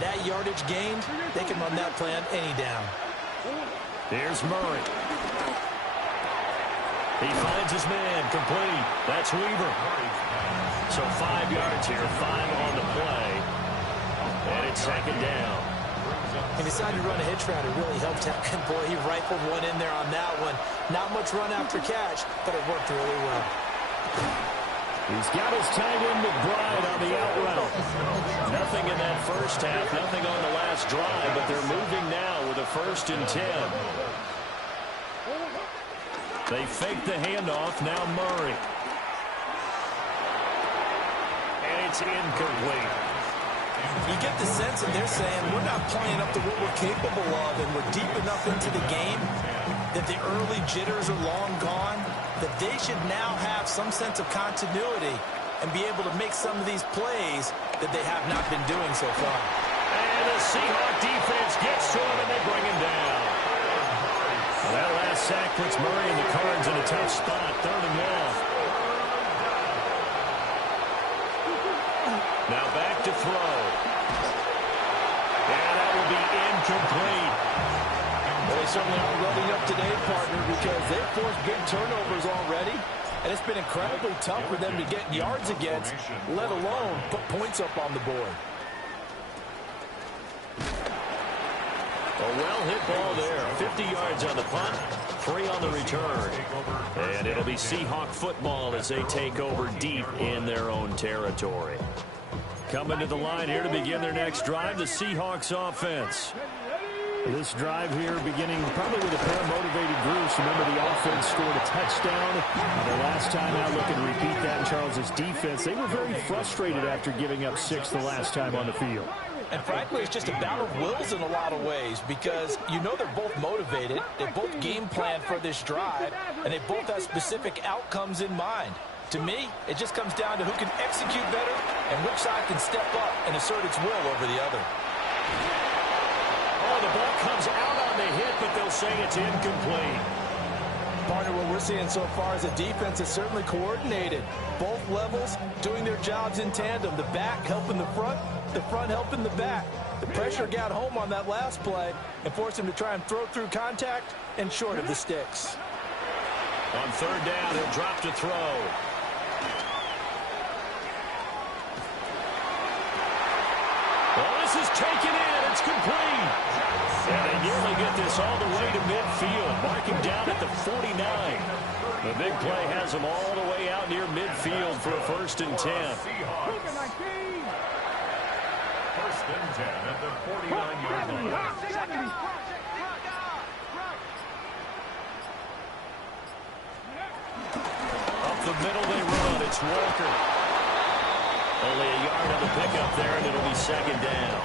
that yardage gained, they can run that plan any down. Here's Murray. He finds his man, complete. That's Weaver. So 5 yards here, 5 on the play. And it's second down. He decided to run a hitch route. It really helped him. And boy, he rifled one in there on that one. Not much run after catch, but it worked really well. He's got his tight end McBride on the out route. Nothing in that first half, nothing on the last drive, but they're moving now with a 1st and 10. They fake the handoff, now Murray. And it's incomplete. You get the sense that they're saying we're not playing up to what we're capable of, and we're deep enough into the game that the early jitters are long gone, that they should now have some sense of continuity and be able to make some of these plays that they have not been doing so far. And the Seahawk defense gets to him, and they bring him down. Well, that last sack puts Murray and the Cards in a tough spot, 3rd and long. Now back to throw. And that will be incomplete. Well, they certainly are rubbing up today, partner, because they've forced big turnovers already, and it's been incredibly tough for them to get yards against, let alone put points up on the board. A well-hit ball there. 50 yards on the punt, 3 on the return. And it'll be Seahawk football as they take over deep in their own territory. Coming to the line here to begin their next drive, the Seahawks offense. This drive here beginning probably with a pair of motivated groups. Remember, the offense scored a touchdown. The last time out, looking to repeat that in Charles' defense. They were very frustrated after giving up 6 the last time on the field. And frankly, it's just a battle of wills in a lot of ways, because you know they're both motivated, they both game plan for this drive, and they both have specific outcomes in mind. To me, it just comes down to who can execute better and which side can step up and assert its will over the other. Oh, the ball comes out on the hit, but they'll say it's incomplete. Partner, what we're seeing so far is a defense that's certainly coordinated. Both levels doing their jobs in tandem. The back helping the front helping the back. The pressure got home on that last play and forced him to try and throw through contact and short of the sticks. On 3rd down, he'll drop to throw. Well, this is taken in. It's complete. And they nearly get this all the way to midfield. Marking down at the 49. The big play has them all the way out near midfield for a 1st and 10. 1st and 10 at the 49-yard line. Up the middle they run. It's Walker. Only a yard on the pickup there, and it'll be 2nd down.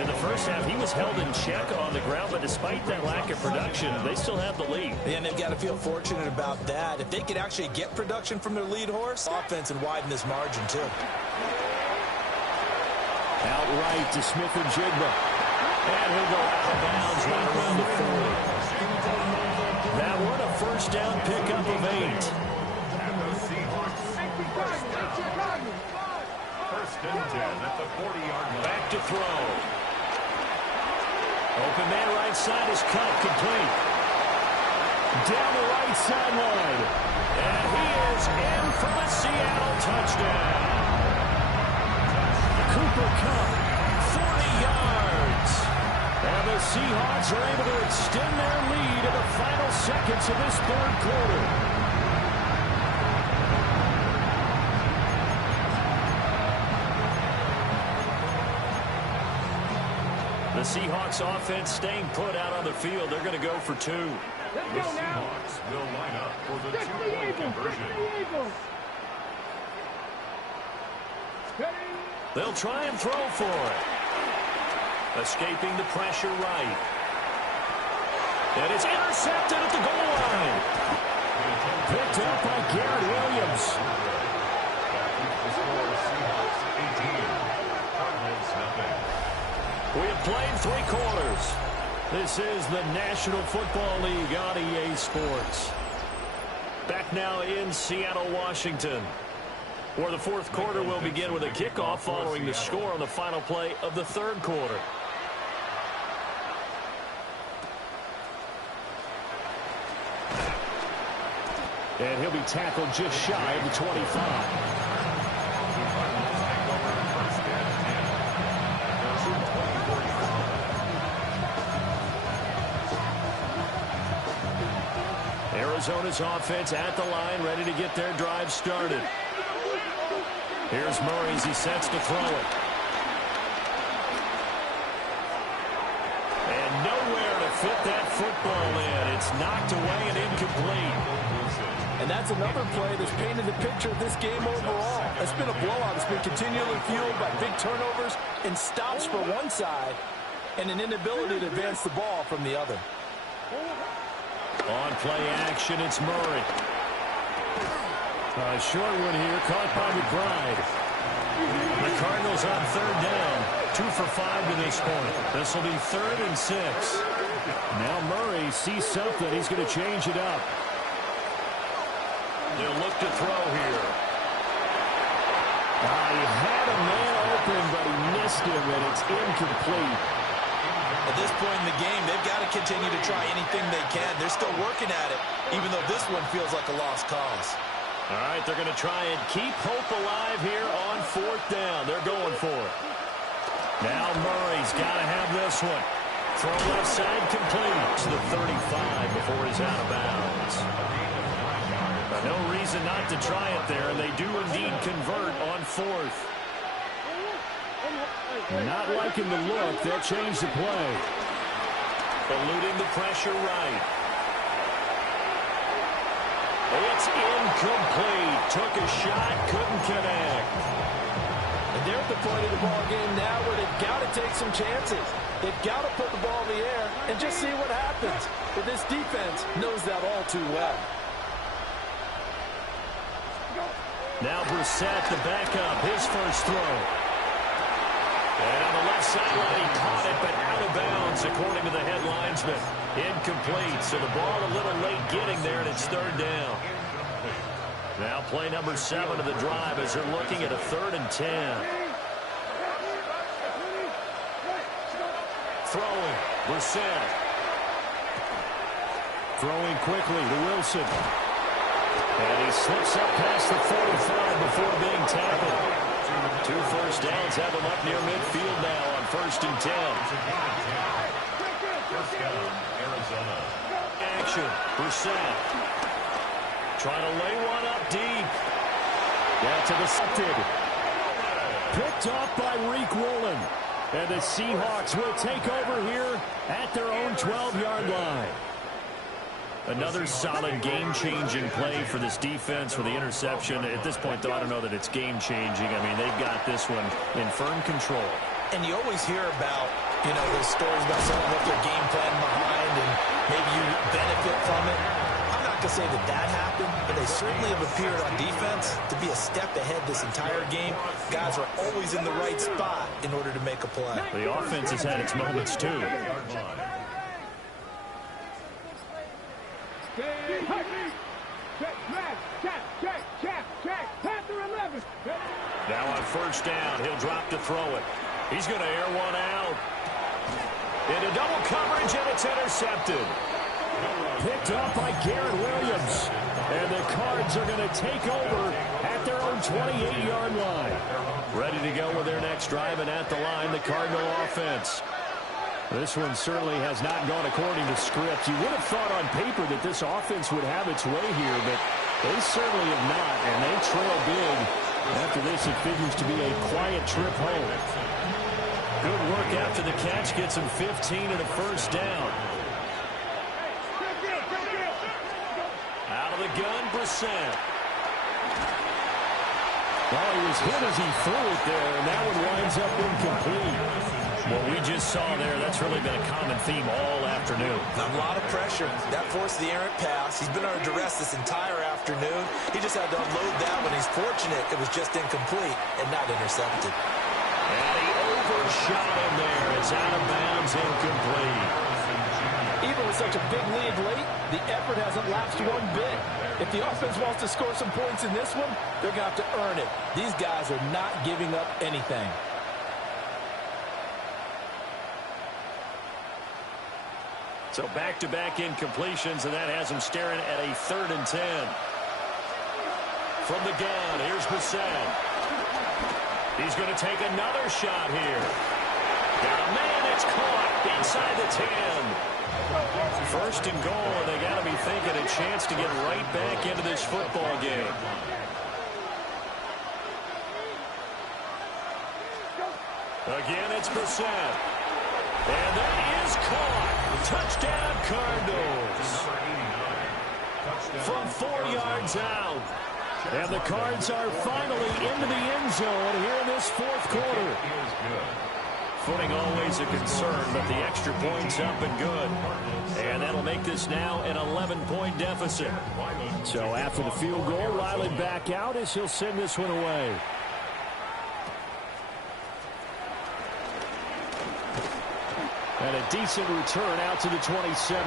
In the first half, he was held in check on the ground, but despite that lack of production, they still have the lead. And they've got to feel fortunate about that. If they could actually get production from their lead horse, offense and widen this margin too. Outright to Smith-Njigba. And he'll go out of bounds right around the 40. That one a 1st down pickup of 8. And the Seahawks 1st and 10 at the 40-yard line. Back to throw. Open man right side is cut, complete. Down the right sideline. And he is in for the Seattle touchdown. Cooper Kupp, 40 yards. And the Seahawks are able to extend their lead in the final seconds of this 3rd quarter. The Seahawks offense staying put out on the field. They're going to go for 2. The Seahawks will line up for the 2-point conversion. They'll try and throw for it. Escaping the pressure right. And it's intercepted at the goal line. Picked up by Garrett Williams. We have played 3 quarters. This is the National Football League on EA Sports. Back now in Seattle, Washington. Or the fourth quarter will begin with a kickoff following the score on the final play of the third quarter. And he'll be tackled just shy of the 25. Arizona's offense at the line, ready to get their drive started. Here's Murray as he sets to throw it. And nowhere to fit that football in. It's knocked away and incomplete. And that's another play that's painted the picture of this game overall. It's been a blowout. It's been continually fueled by big turnovers and stops for one side and an inability to advance the ball from the other. On play action, it's Murray. A short one here, caught by McBride. The Cardinals on third down. 2 for 5 to this point. This will be 3rd and 6. Now Murray sees something. He's going to change it up. They'll look to throw here. He had a man open, but he missed him, and it's incomplete. At this point in the game, they've got to continue to try anything they can. They're still working at it, even though this one feels like a lost cause. All right, they're going to try and keep hope alive here on 4th down. They're going for it. Now Murray's got to have this one. Throw left side complete to the 35 before he's out of bounds. No reason not to try it there, and they do indeed convert on 4th. Not liking the look. They'll change the play. Eluding the pressure right. It's incomplete. Took a shot, couldn't connect. And they're at the point of the ball game now where they've got to take some chances. They've got to put the ball in the air and just see what happens. But this defense knows that all too well. Now Brissett, the backup, his first throw. And on the left sideline, he caught it, but out of bounds, according to the head linesman. Incomplete, so the ball a little late getting there, and it's 3rd down. Now play number 7 of the drive as they're looking at a 3rd and 10. Throwing, Brissett. Throwing quickly to Wilson. And he slips up past the 45 before being tackled. 2 first downs have him up near midfield now on 1st and 10. First down, Arizona. Action, Brissett. Trying to lay one up deep. Yeah, to the second. Picked off by Reek Woolen. And the Seahawks will take over here at their own 12-yard line. Another solid game-changing play for this defense for the interception. At this point, though, I don't know that it's game-changing. I mean, they've got this one in firm control. And you always hear about, those stories about someone left their game plan behind and maybe you benefit from it. I'm not going to say that that happened, but they certainly have appeared on defense to be a step ahead this entire game. Guys are always in the right spot in order to make a play. The offense has had its moments, too. Now on 1st down, he'll drop to throw it. He's going to air one out. Into double coverage, and it's intercepted. Picked off by Garrett Williams. And the Cards are going to take over at their own 28-yard line. Ready to go with their next drive, and at the line, the Cardinal offense. This one certainly has not gone according to script. You would have thought on paper that this offense would have its way here, but they certainly have not, and they trail big. After this, it figures to be a quiet trip home. Good work after the catch. Gets him 15 and a first down. Out of the gun, Brissett. Well, he was hit as he threw it there, and that one winds up incomplete. What we just saw there, that's really been a common theme all afternoon. A lot of pressure. That forced the errant pass. He's been under duress this entire afternoon. He just had to unload that one. He's fortunate it was just incomplete and not intercepted. And he overshot him there. It's out of bounds, incomplete. Even with such a big lead late, the effort hasn't lapsed one bit. If the offense wants to score some points in this one, they're going to have to earn it. These guys are not giving up anything. So back-to-back incompletions, and that has him staring at a 3rd and 10. From the gun, here's Brissett. He's going to take another shot here. Got a man, it's caught inside the 10. 1st and goal, and they got to be thinking a chance to get right back into this football game. Again, it's Brissett. And that is caught. Touchdown, Cardinals. From 4 yards out. And the Cards are finally into the end zone here in this 4th quarter. Footing always a concern, but the extra point's up and good. And that'll make this now an 11-point deficit. So after the field goal, Riley back out as he'll send this one away. And a decent return out to the 27.